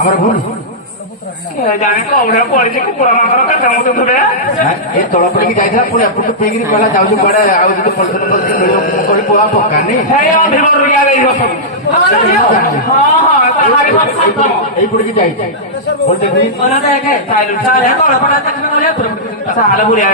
ଆମର ଭୁଲ ଜାଣି କଉଢା ପଡିଛି କୁକୁଡ଼ା ମାଙ୍କର କେତେ ମତେ ଧରେ ଏ ତଳ ପଡ଼ିକି ଯାଇଥିଲା ପୁଣି ଏପଟୁ ପିଇକିରି କହିଲା ଯାଉଛି କୁଆଡେ ଆଉ ଯଦି ପଲିଥିନ ମିଳିବ ମୁଁ କହିଲି ପୁଆ ପକାନି ଏଇ ପଡ଼ିକି ଯାଇଛି ଚାଲ ବୁଲିବା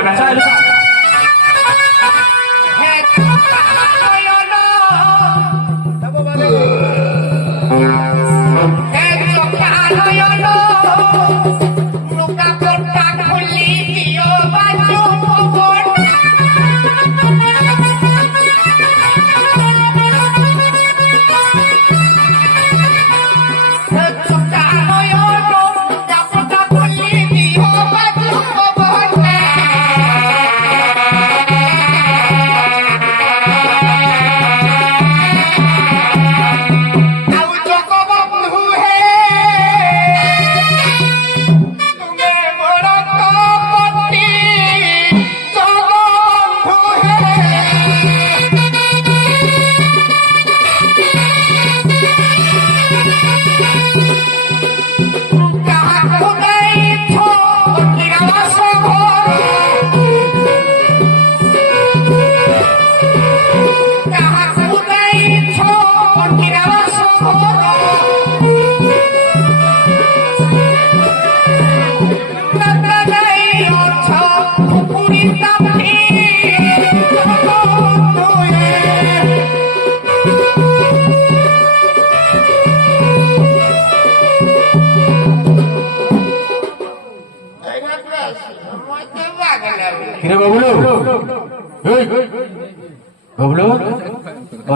बबलू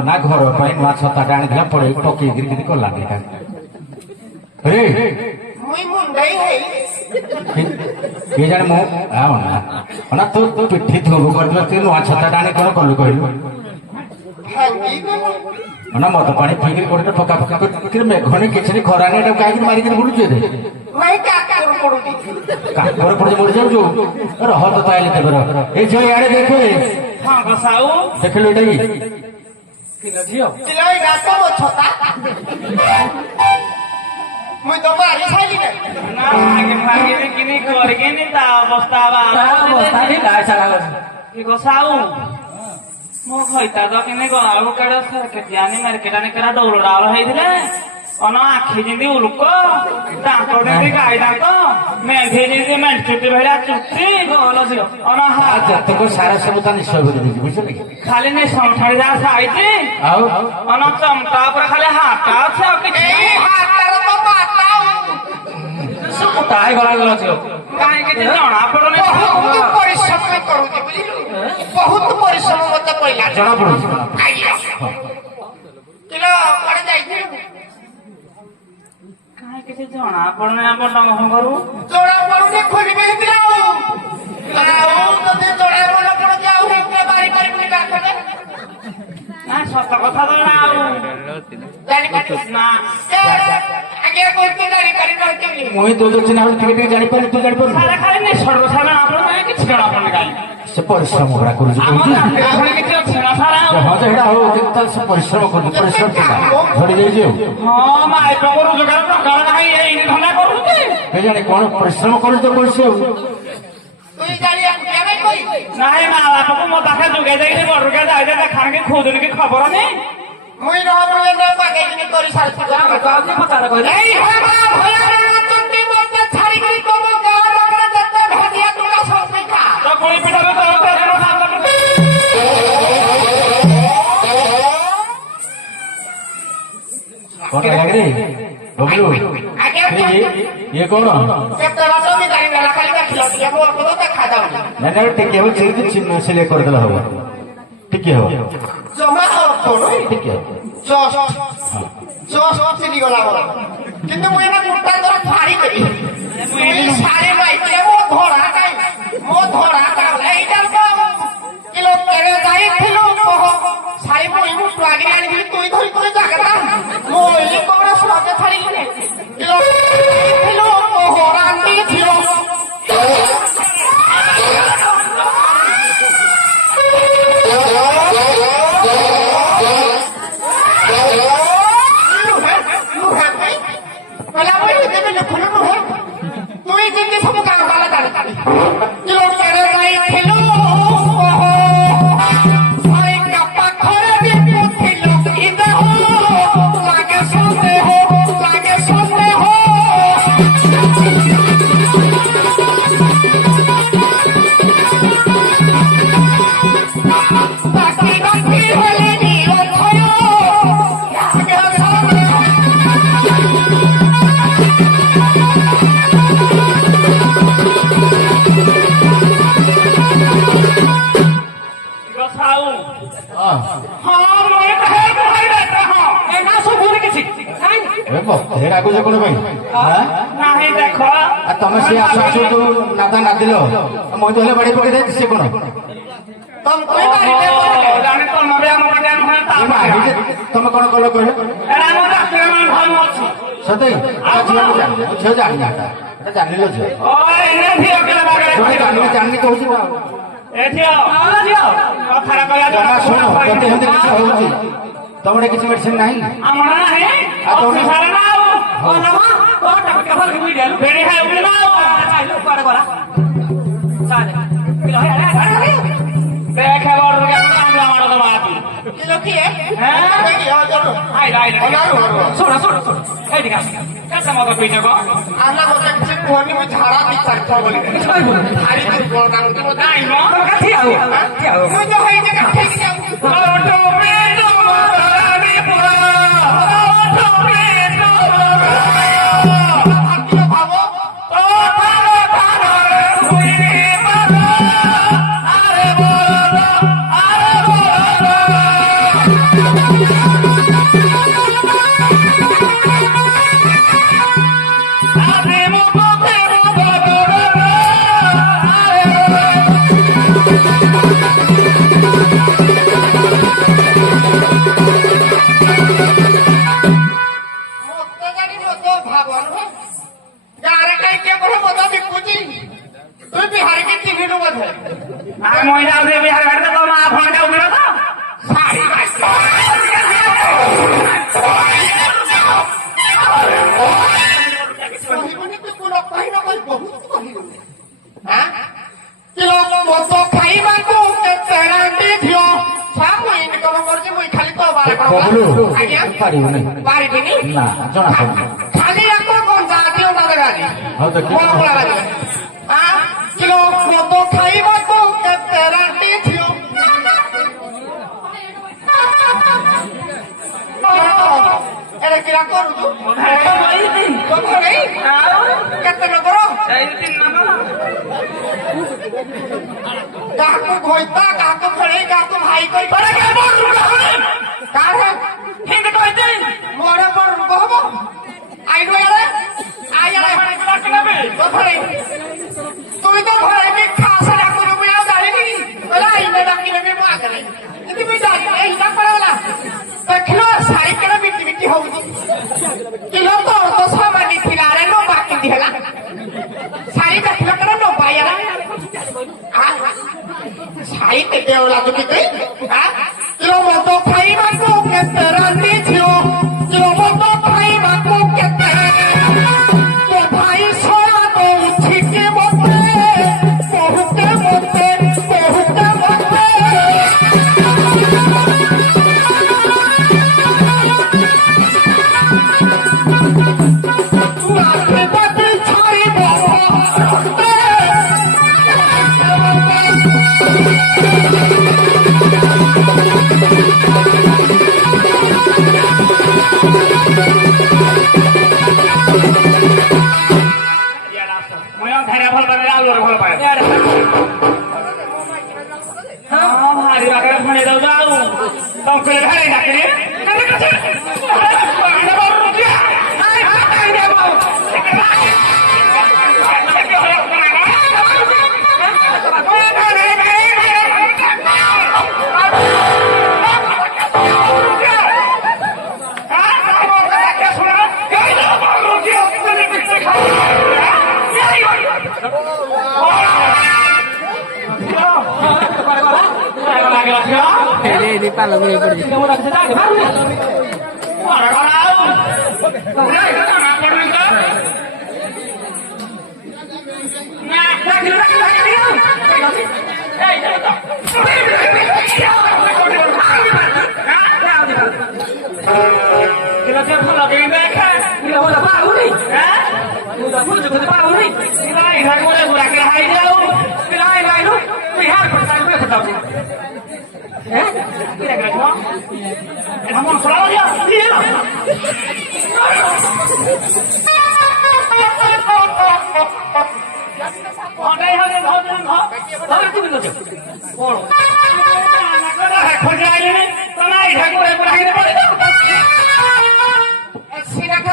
ना घर नुआ छताटा आनी पड़े पकईकि कलानी अरे किए जाने मुना तू तू पिठी थोबू कर नुआ छताटा आनी कौन कलु कहलु ना मद पानी पीकि गोटे पका पका मेघनी किसी खरानी कहीं मारिक बुलुचे काकर पड़ मरी जाऊ रह तो ताइले तेबर ए झियो याडे देखे हां बसाऊ देखलु एटा की झियो चिलाई गातो मो छता मुई तो मारी साइली ना आगे भागे में किनी करगे नि ता अवस्था ही लाय साला की बसाऊ मो खइता तो किने गलाउ काडो सर के जानी मार्केटाने करा डौलडाल हेइदिले अन आखि जिंदी उल्क दांत जिंदी गाई दांत मेघे जिंदी मेंटुटी भैया चुट्टी गोल झियो अन हाथ तक सारा सब निश्चय कर बुझल खाली ने संठाड़ी जा साइती अन चमटा पर खाली हाथा আছে আর কি এই হাতটার তো পাতাও सुताई गला गला झियो काहे के जणा पड़ने बहुत परिश्रम करूची बुझिलु बहुत परिश्रम मते पहिला जणा पड़ो किलो पड़ जाई किसी जणा पड़ने आप डंग करू जणा पड़ने खोलिबे हिलाऊ आऊ तो दे जणा पड़ पड़ जाऊ रे बारी बारी पुनी काटने ना सत कथा तो ना आऊ जानी काट ना आगे कोई तो जानी करी रहते मोहि तो जो चिन्ह ठीक ठीक जानि पर तू जानि पर सारा खाली ने सर्व सारा आप कि छेड़ा पड़ने काई से परिश्रम करा करू जो खाली के छेड़ा सारा हां जे हेडा हो कितना से परिश्रम करू परिश्रम केला झड़ी जाई जे हां माय प्रभु रोजगार प्रकार काई ए धंधा करू के के जाने कोन परिश्रम करू तो पैसे तू जानी आप केबे कोई नाही ना बाप को मो पाखे जुगे जाई बड़का जाई जा खान के खोदन की खबर नहीं मुई रहब रे न पाके नि करी सार पूजा बाबू पता लगा ए हमा भया तुंडी मोते छाड़ी करी को गाव रगड़ा जत्ते भजिया तुका सब सिखा तो कोई पिटा में तो कौन लग रे बबलू आगे ये कौन केते बाटो में गाड़ी वाला खाली का खिलो दिया बोल को तो खा जाऊ ना ना टिके हो चिन्ह से ले कर देला हो टिके हो जमा और कोन टिके जोश जोश सिली गला কিন্তু মই না মুটা ধরে ফাড়ি করি মই সারে মাইতে মো ধরা কাই এইটার তো কিলো কেড়ে যাইছিল কহ সারে মই মুটু আগে আনি তুই ধরি করে জায়গাটা মই কোন সহজে ছাড়ি কিলো ছিল কহ রান্দি ছিল আরে বক্তে রাগুছ কোন ভাই হ্যাঁ ନାହିଁ ଦେଖ আর তুমি সে আসু আসু তো নাদা নাদিল মই তো হলে বাড়ি পড়ে দেয় সে কোন ତମକୁ ବି ବାଡିଟେ ପଡିଲେ। ଜାଣି ତମ ବି ଆମ ପଟେ ନୁହେଁ ତା তুমি কোন কল কইলে ଏରା ଆମ ରାତିରେ ମାନେ ଧର୍ମ ଅଛି সত্যি ঝিও জানি না এটা জানিল ঝিও ଓ ଏନେ ଝିଅ କେବେ ବାଗରେ জানি কହୁছি ଏ ଝିଅ ଝିଅ କଥାଟା କହିଲା ଜମା ଶୁଣ ଯଦି ଏମିତି କିଛି ହଉଛି ତମର କିଛି ମେଡିସିନ ନାହିଁ ଆମର ନାହିଁ ଅଛି ସାରେ ନା ଆଉ ବେଡି ଖାଇବୁ ନା ଆଉ କୁଆଡେ ଗଲା ସାରେ ଦେଖେ ବଡ କାମ ମାଡ଼ ଦବା ଆଜି କିଲୋ କିଏ? হ্যাঁ ବେଗି, ହଁ, ଜରୁର। ଆଇଲା ଶୁଣ ଏଇଠି କେତେ ମଦ ପିଇଛ କଣ ଆଲା ମତେ କିଛି କୁହନି, ମୁଁ ଝାଡା ଦି ଚାରିଥର ବୋଲି। ଭାରି ଦୁର୍ବଳ ଲାଗୁଛି ମତେ। ନାଇଁ ମ ମୁଁ ତ ହେଇଛି କାଠେଇକି ଯାଉଛି। ଭାବିଲ ଭାବ, ମଦ ଜାଣି ମଦ ଭାବ ନୁହେଁ। ଗାଁରେ କାହିଁ କିଏ କହ ମଦ ବିକୁଛି? ତୁଇ ବିହାରିକି ଚିହ୍ନିନୁ ବୋଧେ? আর মহিলা বিহার ঘাটে তো মা ফোন যাଉଥିଲା ତ ଶାଢୀ କହିବୁନି ତୁ ନ କହି ବହୁତ କହିଲୁନି। କିଲୋ ମଦ ଖାଇବାକୁ କେତେ ରାଣ୍ଡି ଝିଅ ମୁଁ ଇନକମ କରୁଛି, ମୁଇଁ ଖାଲି ତ ବାର ଆଜ୍ଞା ପାରିବୁନି ପାରିବିନି ନା ଜଣା ପଡୁନି ଖାଲି ଏକ ଗଞ୍ଜା ଦିଅ ନା ଗାଡ଼ି ହଉ ଦେଖି କିଲୋ ମଦ ଖାଇବାକୁ କେତେ ରାଣ୍ଡି ଝିଅ ଏରେ କିରା କରୁଛୁ କେତେ ନମ୍ବର କାହାକୁ ଘଇତା କାହାକୁ ଫେରେଇ କାହାକୁ ଭାଇ କହି କାହାର ହିନ୍ଦୀ କହିଛି ମୋର ବଡ ରୋଗ ହବ ଆଇନୁ ଆରେ ତୁଇ ତ ଘରେ ବି ଖାସ ଡାକୁଛୁ ମୁଁ ଆଉ ଜାଣିନି କହିଲା ଆଇନେ ଡାକିଲେ ବି ମୁଁ ଆଗରେ କିନ୍ତୁ ମୁଁ ଜାଣିନି ଏଇଟା ପଳେଇଲା ଦେଖିଲ ସାଇକେଲ ବିଟି ବିଟି ହଉଛି କିଲୋ ତୋର ତ ସାମାନି ଥିଲା ରେ ନବା କେମିତି ହେଲା ଶାଢୀ ଦେଖିଲ କେନ ନବା ହେଲା ଶାଢୀ କେତେ ଲାଗୁଛି ତୁଇ କିଲୋ ମଦ ଖାଇବାକୁ କେତେ ରାନ୍ଧି ଝିଅ କିଲୋ ମଦ ଖାଇବାକୁ କେତେ ତୋ ଭାଇ ସଳା ଦଉଛି କି ମତେ ବହୁତେ ମତେ ମାଥେ ବାଟେ ଛାଡ଼ିବ ମୁଁ ଧୈର୍ୟ ଭଲ ପାଏ ଆଉ ଭଲ ପାଏ ହଁ ଭାରି ପାଖରେ ଶୁଣି ଦଉଛ ଆଉ ତମକୁ ଭାରି ଡାକିଲି Ini palang ini pergi. সিনাকে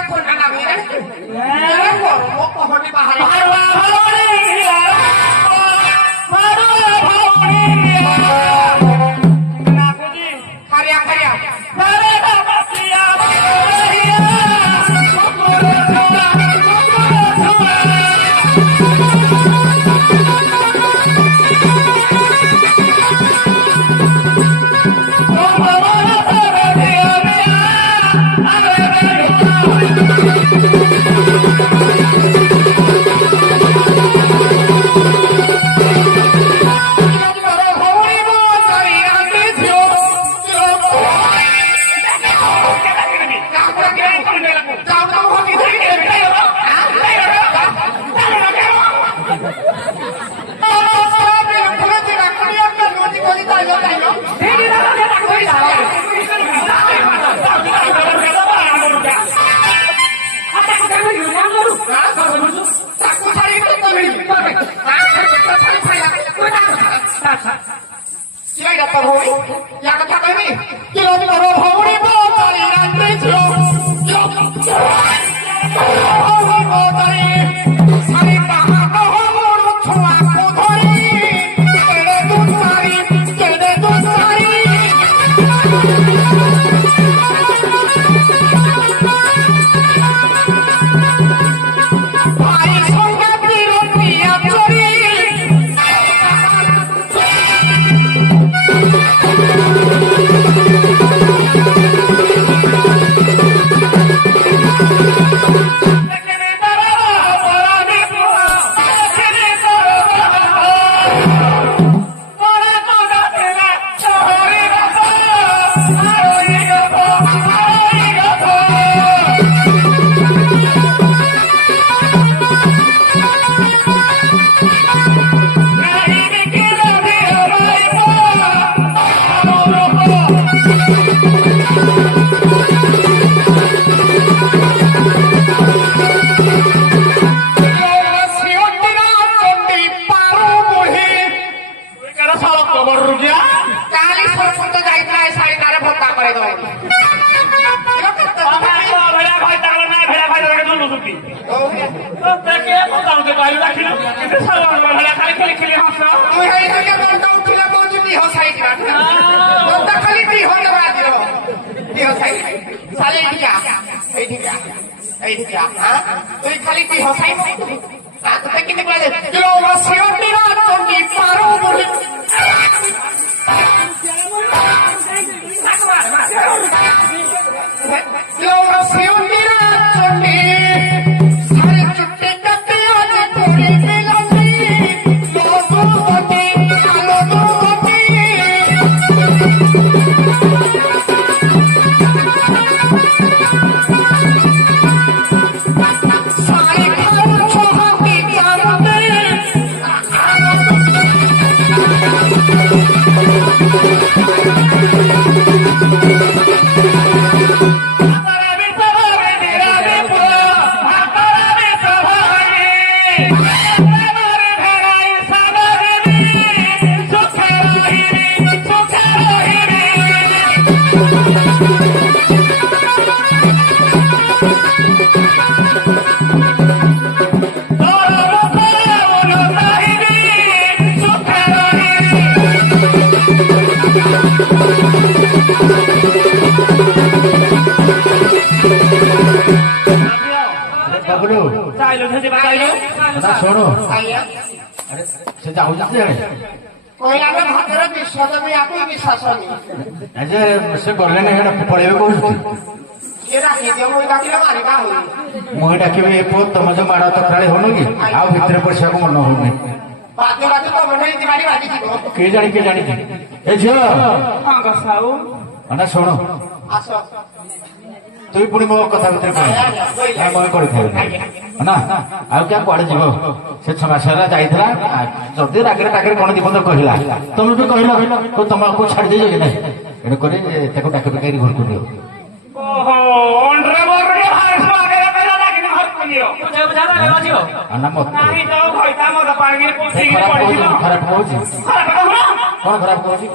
ଏଇଟା ତ ଭଉଣୀ ୟା କଥା କହିବି କିଲୋ ମୋର ଭଉଣୀ ବୋତାଳି ରାତ୍ରି ଝିଅ ଭଉଣୀ ବୋତାଳି ସାରି ବାହାକ ମୋର ଛୁଆକୁ ଧରି କେଡ଼େ ଦୁସାରି ଭାଇ ସଙ୍ଗା ବିରତିଆ ଚୋରି खाली हसाई ଶୁଣୁ ସେ ଯାଉଛି ସେ ଗଲେନି ପଳେଇବେ କହୁଛୁ ମୁଁ ଡାକିବି ଏ ପୁଅ ତମ ଯୋଉ ମାଡ଼ ତକରାଳି ହଉନ କି ଆଉ ଭିତରେ ପଶିବାକୁ ମନ ହଉନି କିଏ ଜାଣିଛି ଏ ଝିଅ ଶୁଣୁ তুই পুଣି ମୋ କଥା ଭିତରେ କହିବୁ କରିଥାଉ ନା ଆଉ କ୍ୟା କୁଆଡେ ଯିବ ସେ 6 ମାସ ହେଲା ଯାଇଥିଲା ଯଦି ରାଗରେ ଟାଗରେ କଣ ଜୀବନ କହିଲା ତମେ ବି କହିଲ ତମକୁ ଛାଡି ଦେଇଛ କି ନାହିଁ ଏଣୁ କରି ତାକୁ ଡାକି ପକାଇ ଘରକୁ ନିଅ ଖରାପ ହଉଛି କଣ ଖରାପ କହୁଛି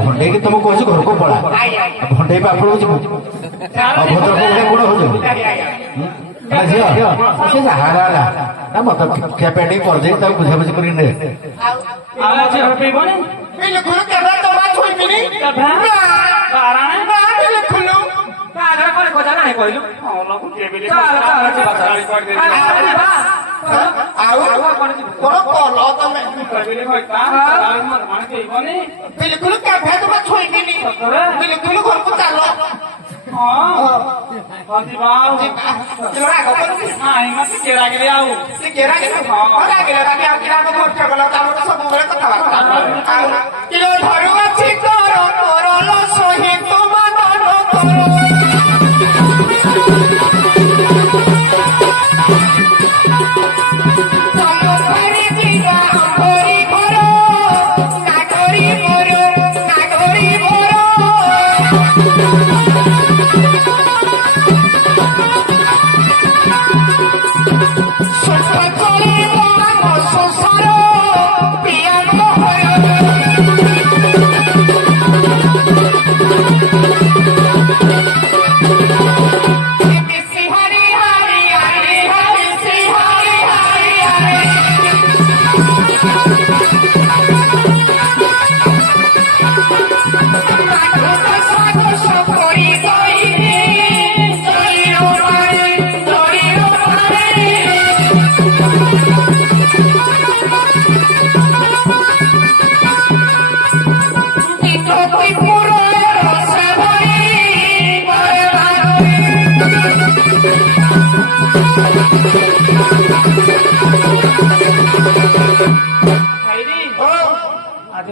ଭଣ୍ଡେଇକି ତମକୁ କହୁଛି ଘରକୁ ପଳା ଭଣ୍ଡେଇ ପାଖକୁ ଯିବୁ ଅଭଦ୍ର କଣ ହଉଛ ଝିଅ ସେ ଯାହା ହେଲା ମତ ଖିଆ ପିଆ ଟିକେ କରିଦେଇ ତାକୁ ବୁଝାବୁଝି କରିକି ନେ बिल्कुल कैफे तो मैं छोड़नी बिल्कुल घर को चलो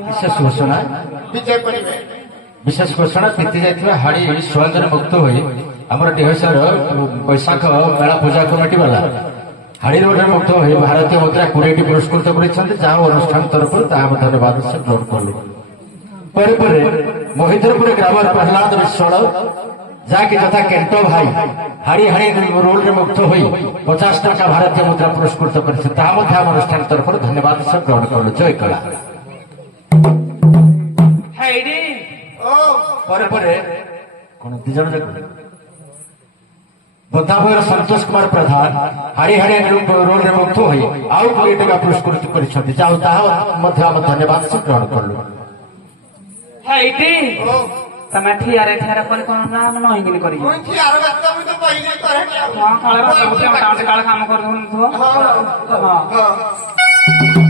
विशेष घोषणा विशेष घोषणा बीती जाइए हाड़ी स्वयं मुक्त हो आमर डेहसर बैशाख मेला पूजा कमिटी वाला हाड़ी रोड मुक्त हो भारतीय मुद्रा 20 पुरस्कृत कर अनुष्ठान तरफ धन्यवाद से ग्रहण कलु मोहितरपुर ग्राम प्रहलाद विश्वाल जहाँकि यथा केंटो भाई हाड़ी हाड़ी रोल रे मुक्त हो 50 टका भारतीय मुद्रा पुरस्कृत कर अनुष्ठान तरफ धन्यवाद से ग्रहण कलु जय कला कौन दी जन बोधाभर संतोष कुमार प्रधान हाड़ी हाड़ी रोल रे मुक्त हो आउ 20 टका पुरस्कृत कर धन्यवाद से ग्रहण कलु तमे ठियारे ठियारे पर कोन नाम नहिगिन करी कोन ठियारे बच्चा भी तो पहिले करे हां काळे काम कर दून तो हां हां